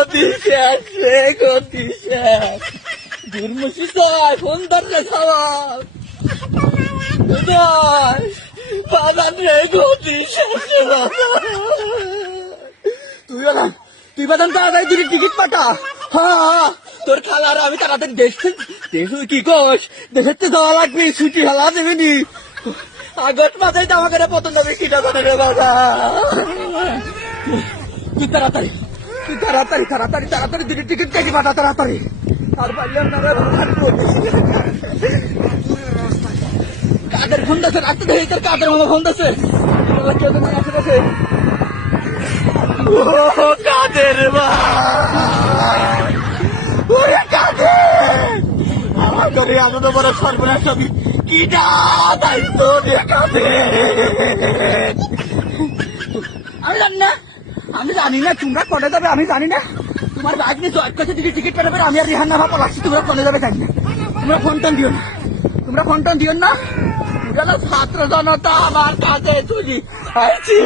গতি শেষ রে, গতি শেষ। দুর্মুষি চাই ফোন ধরলে খাওয়ার বাজান রে, গতি শেষ রে বাজান। তুই বাজান তাড়াতাড়ি দুটি টিকিট পাঠা। হ্যাঁ, তোর খালার আমি তাড়াতাড়ি দেশ কি কোষ, দেশের তো যাওয়া লাগবে, ছুটি খেলা দেবে নি। আগস্ট মাসে জামা করে পতন দেবে কিটা করে রে বাবা। তুই তাড়াতাড়ি দুটি টিকিট কেটে পাঠা তাড়াতাড়ি। আর পারলাম না রে বাবা। কাদের ফোন দিচ্ছে, রাখতে দেখি তোর কাদের মামা ফোন দিচ্ছে। কেউ তো মনে আছে। ও কাদের আমার ঘরে আনন্দ বড় সর্বনাশ ছবি কিটা দায়িত্ব আমি জানি না তোমরা কনে যাবে, আমি জানি না। তোমার বাইক নিয়ে জয়েট করছে, টিকিট পেতে পারে। আমি আর রিহান নামা পলাচ্ছি, তোমরা কনে যাবে জানি না। তোমরা ফোন টোন দিও না। ছাত্র জনতা আমার কাছে চলি আছি।